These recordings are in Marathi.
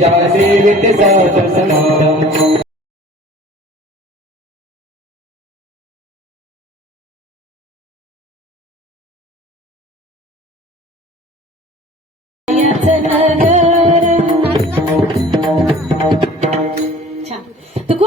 ஜாசி விட்டு சாசம் சமாதம் समारंभ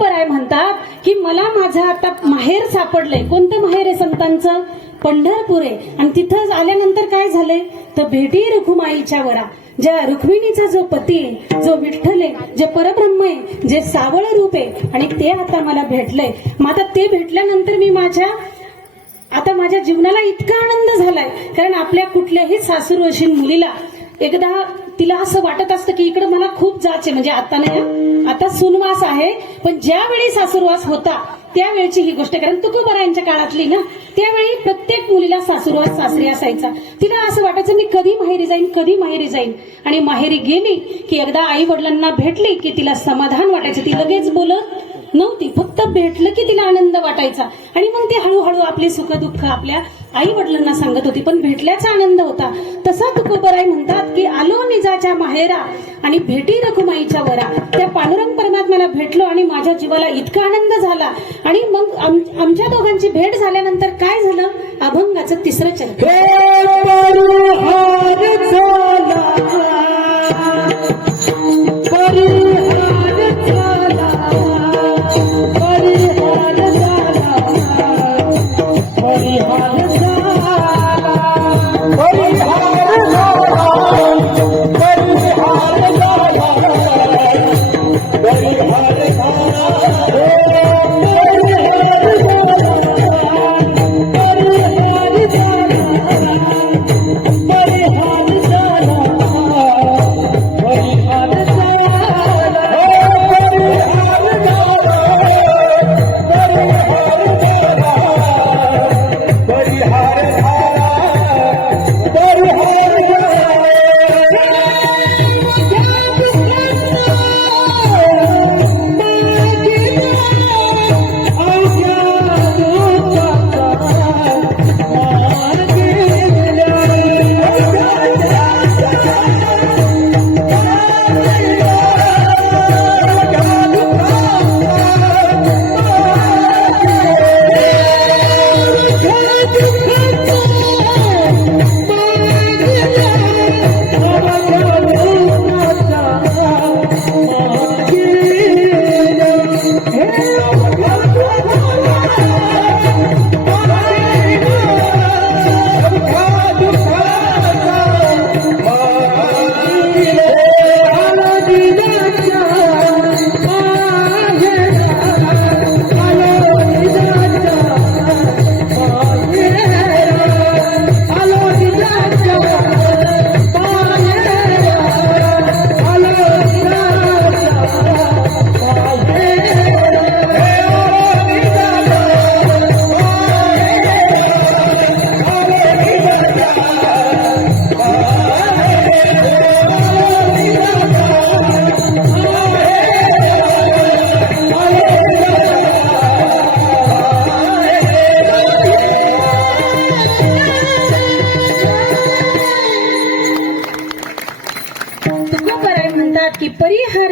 बरं आहे म्हणतात की मला माझं आता माहेर सापडलंय. कोणतं माहेर आहे संतांचं? पंढरपूर आहे. आणि तिथं आल्यानंतर काय झालंय? तर भेटी रुखुमाईच्या वरा. ज्या रुक्मिणीचा जो पती आहे जो विठ्ठल आहे जे परब्रह्म आहे जे सावळ रूप आहे आणि ते आता मला भेटलंय. मग आता ते भेटल्यानंतर मी माझ्या आता माझ्या जीवनाला इतका आनंद झालाय. कारण आपल्या कुठल्याही सासूरवशील मुलीला एकदा तिला असं वाटत असतं की इकडे मला खूप जायचे म्हणजे आता नाही आता सुनवास आहे पण ज्यावेळी सासूरवास होता त्यावेळची ही गोष्ट. आहे. कारण तुकोबरायांच्या काळातली ना? त्यावेळी प्रत्येक मुलीला सासूरवास सासरी असायचा. तिला असं वाटायचं मी कधी माहेरी जाईन कधी माहेरी जाईन? आणि माहेरी गेली की एकदा आई वडिलांना भेटली की तिला समाधान वाटायचं. ती लगेच बोलत नव्हती. फक्त भेटलं की तिला आनंद वाटायचा. आणि मग ती हळूहळू आपले सुख दुःख आपल्या आई वडिलांना सांगत होती पण भेटल्याचा आनंद होता. तसा तुकोबराय म्हणतात की आलो निजाच्या माहेरा आणि भेटी रखुमाईच्या वरा. त्या पांडुरंग परमात्म्याला भेटलो आणि माझ्या जीवाला इतका आनंद झाला. आणि मग आम- आमच्या दोघांची भेट झाल्यानंतर काय झालं? अभंगाचं तिसरं चरण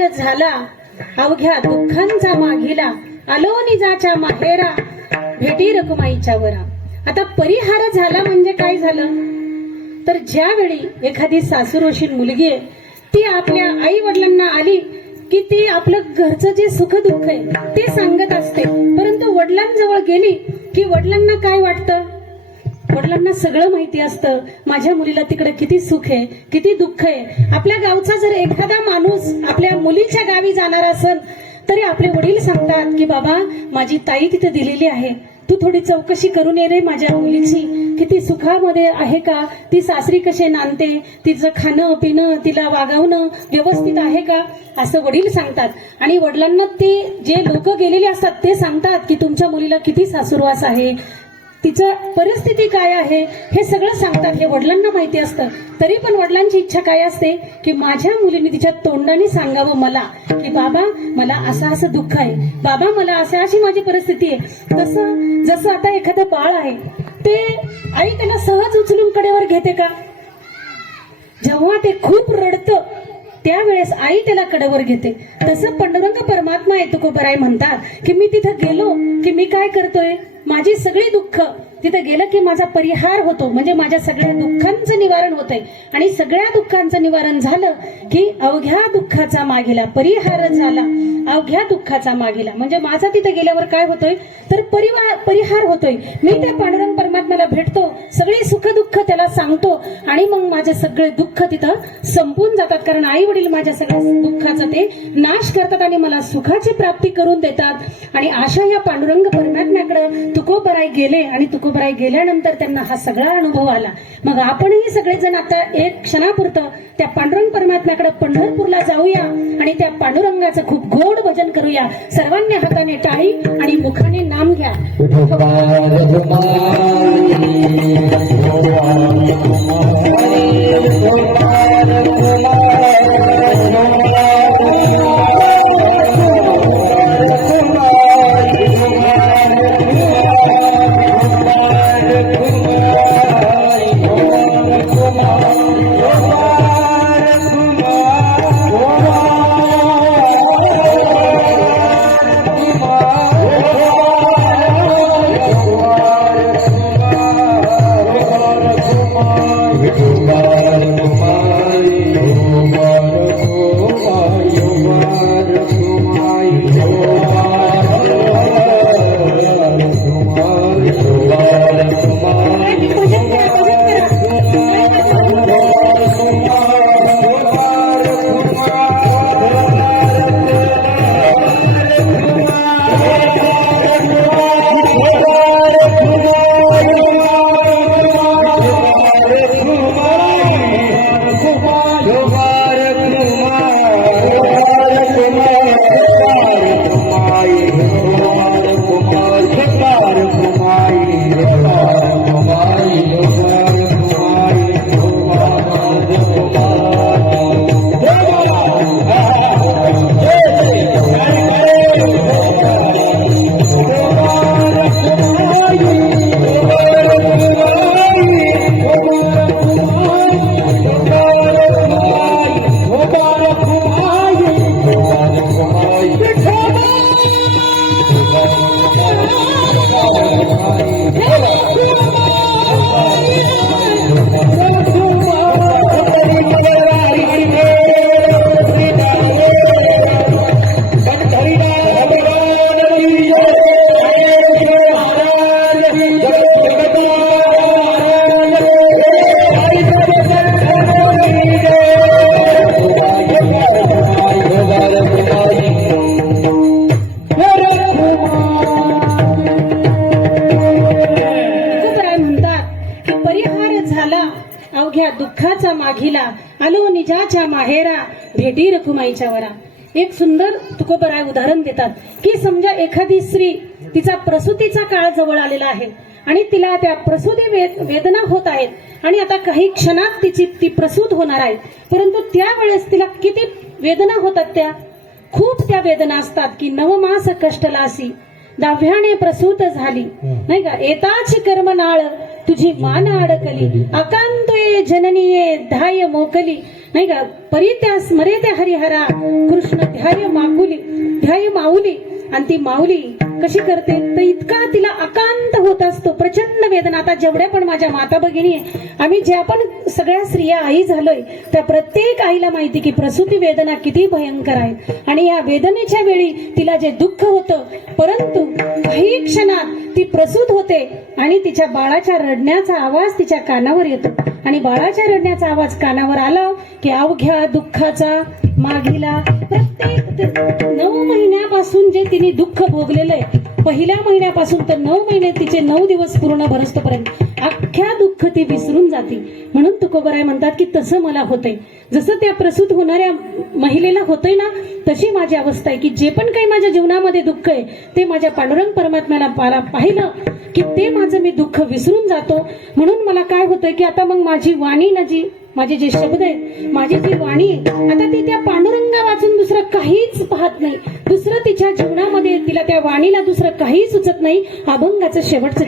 परिहार झाला. अवघ्या दुःखांचा माघिला आलो निजाच्या माहेरा भेटी रकुमाईच्या वरा. आता परिहार झाला म्हणजे काय झालं? तर ज्यावेळी एखादी सासूरोशीन मुलगी आहे ती आपल्या आई वडिलांना आली की ती आपलं घरचं जे सुख दुःख आहे ते सांगत असते. परंतु वडिलांजवळ गेली की वडिलांना काय वाटतं? वडिलांना सगळं माहिती असतं. माझ्या मुलीला तिकडे किती सुख आहे किती दुःख आहे. आपल्या गावचा जर एखादा माणूस आपल्या मुलीच्या गावी जाणार असेल तरी आपले वडील सांगतात की बाबा माझी ताई तिथे दिलेली आहे. तू थोडी चौकशी करून ये रे माझ्या मुलीची. किती सुखामध्ये आहे का? ती सासरी कसे नांदते? तिचं खाणं पिणं तिला वागवणं व्यवस्थित आहे का? असं वडील सांगतात. आणि वडिलांना ते जे लोक गेलेले असतात ते सांगतात की तुमच्या मुलीला किती सासूरवास आहे. तिचं परिस्थिती काय आहे हे सगळं सांगतात. हे वडिलांना माहिती असतं. तरी पण वडिलांची इच्छा काय असते? की माझ्या मुलीने तिच्या तोंडाने सांगावं मला. की बाबा मला असं असं दुःख आहे. बाबा मला असं अशी माझी परिस्थिती आहे. तसं जसं आता एखादं बाळ आहे ते आई त्याला सहज उचलून कडेवर घेते का? जेव्हा ते खूप रडतं त्यावेळेस आई त्याला कडेवर घेते. तसं पंडुरंग परमात्मा आहे तुकोबराय म्हणतात की मी तिथं गेलो की मी काय करतोय? माझी सगळी दुःख तिथं गेलं की माझा परिहार होतो. म्हणजे माझ्या सगळ्या दुःखांचं निवारण होतंय. आणि सगळ्या दुःखांचं निवारण झालं की अवघ्या दुःखाचा मागेला परिहार झाला. अवघ्या दुःखाचा मागेला. म्हणजे माझा तिथं गेल्यावर काय होतोय? तर परिवार परिहार होतोय. मी त्या पांडुरंग परमात्म्याला भेटतो. सगळे सुख दुःख त्याला सांगतो. आणि मग माझे सगळे दुःख तिथं संपून जातात. कारण आई वडील माझ्या सगळ्या दुःखाचा ते नाश करतात आणि मला सुखाची प्राप्ती करून देतात. आणि अशा या पांडुरंग परमात्म्याकडे तुकोबराय गेले आणि तुको तुकोबराय गेल्यानंतर त्यांना हा सगळा अनुभव आला. मग आपणही सगळेजण आता एक क्षणापुरतं त्या पांडुरंग परमात्म्याकडे पंढरपूरला जाऊया आणि त्या पांडुरंगाचं खूप गोड भजन करूया. सर्वांनी हाताने टाळी आणि मुखाने नाम घ्या. निजाच्या माहेरा भेटी रखुमाईच्या वरा. एक सुंदर तुकोबराय उदाहरण देतात. की समजा एखादी स्त्री तिचा प्रसूतीचा काळ जवळ आलेला आहे आणि तिला त्या प्रसूती वेदना होत आहेत आणि आता काही क्षणात तिची ती प्रसूत होणार आहे. परंतु त्यावेळेस तिला किती वेदना होतात त्या? खूप त्या वेदना असतात की नवमास कष्टलासी दहाव्याने प्रसूत झाली. नाही का? येताची कर्मनाळ तुझी मान अडकली अकांतोये जननीये ध्याय मोकली. नाही का? परित्या स्मरे त्या हरिहरा. कृष्ण ध्याय माकुली. ध्याय माऊली. आणि ती माऊली कशी करते? तर इतका तिला अकांत होत असतो प्रचंड वेदना. आता जेवढ्या पण माझ्या माता भगिनी आहे, आम्ही ज्या पण सगळ्या स्त्रिया आई झालोय त्या प्रत्येक आईला माहिती की प्रसूती वेदना किती भयंकर आहे. आणि या वेदनेच्या वेळी तिला जे दुःख होतं परंतु काही क्षणात ती प्रसूत होते आणि तिच्या बाळाच्या रडण्याचा आवाज तिच्या कानावर येतो. आणि बाळाच्या रडण्याचा आवाज कानावर आला की अवघ्या दुःखाचा मागीला प्रत्येक नऊ महिन्यापासून जे तिने दुःख भोगलेलं आहे पहिल्या महिन्यापासून तर नऊ महिने तिचे नऊ दिवस पूर्ण भरस्तपर्यंत अख्ख्या दुःख ती विसरून जाते. म्हणून तुकोबराय म्हणतात की तसं मला होतंय. जसं त्या प्रसूत होणाऱ्या महिलेला होतंय ना तशी माझी अवस्था आहे की जे पण काही माझ्या जीवनामध्ये दुःख आहे ते माझ्या पांडुरंग परमात्म्याला मला पाहिलं की ते माझं मी दुःख विसरून जातो. म्हणून मला काय होतंय की आता मग माझी वाणी ना जी माझे जे शब्द आहेत माझी जी वाणी आहे, आता ती त्या पांडुरंगा वाचून दुसरं काहीच पाहत नाही. दुसरं तिच्या जीवनामध्ये तिला त्या वाणीला दुसरं काही सुचत नाही. अभंगाचं शेवटचं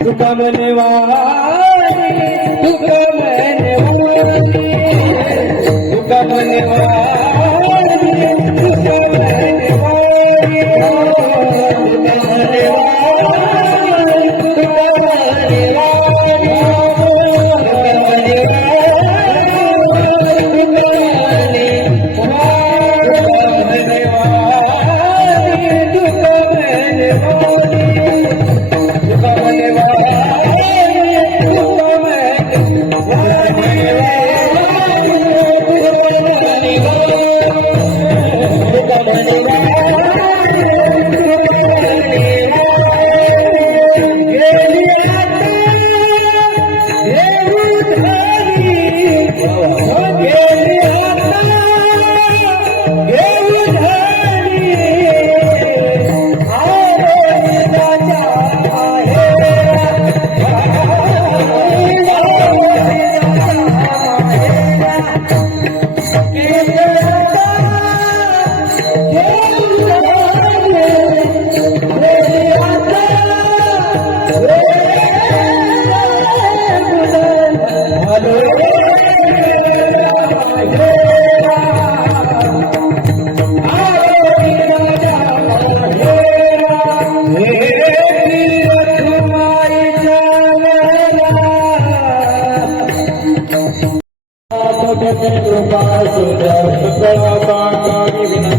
பாசுதர் பாசாமி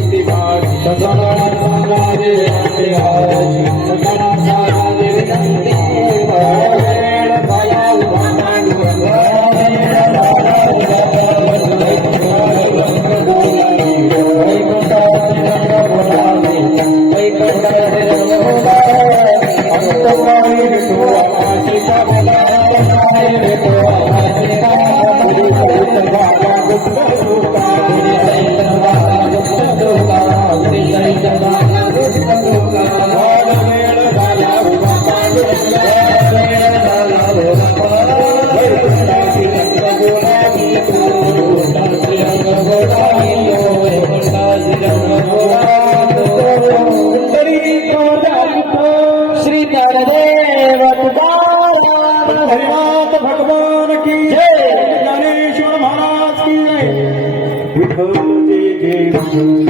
जय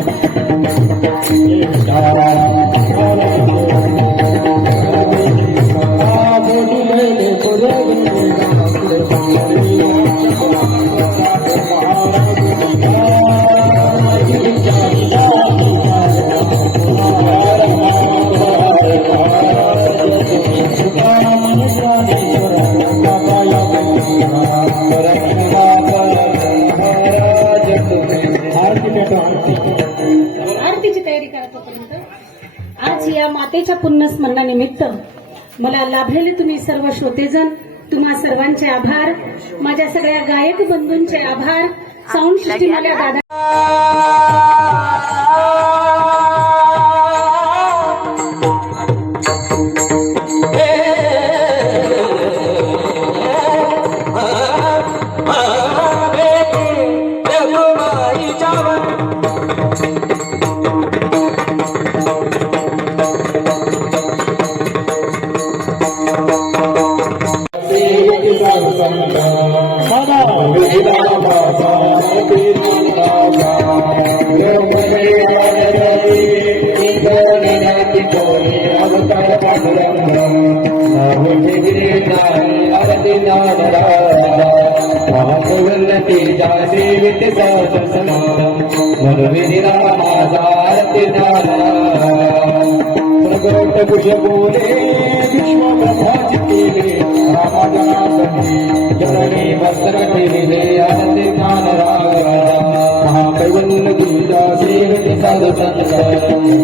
जय आज या मातेच्या पुण्य स्मरणानिमित्त मला लाभलेले तुम्ही सर्व श्रोतेजन तुम्हा सर्वांचे आभार माझ्या सगळ्या गायक बंधूंचे आभार साऊंड सिस्टीमवाल्या दादा ते जासी विते साद सनम मन वेनि न मना जारते जाला गुरुवंत पुजे मोरे जननी वस्त्र ठेले आते कान राग रादा महान प्रेम दीदासी विते सद सनम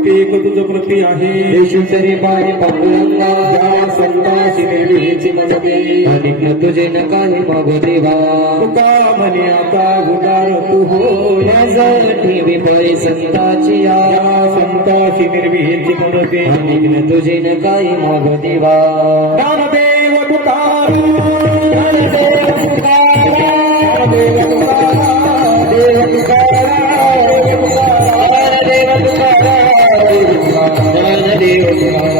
सायदा कवी अनति तुकाराम तुका फुलने श्री ब्रह्म तुका सियाले भगवानेश्वरी जय मुक्ती वेदे अनति तुकाराम स्वामी सद्गुरुनामा सचिदानंद मूर्ती सायदा कवी अनति तुकाराम तुझं प्रती आहे येशूचरी पाय पांडुरंगा संताशी देवीची अनेक तुझे न काही मागो देवा. तुका म्हणे आता उदार तू हो. नजर ठेवी पळे संताची या. संताशी निर्विहीची मनते अनेक तुझे न काही मागो देवा. ज्ञानदेव तुकाराम. ज्ञानदेव तुकाराम. ज्ञानदेव तुकाराम. ദേവ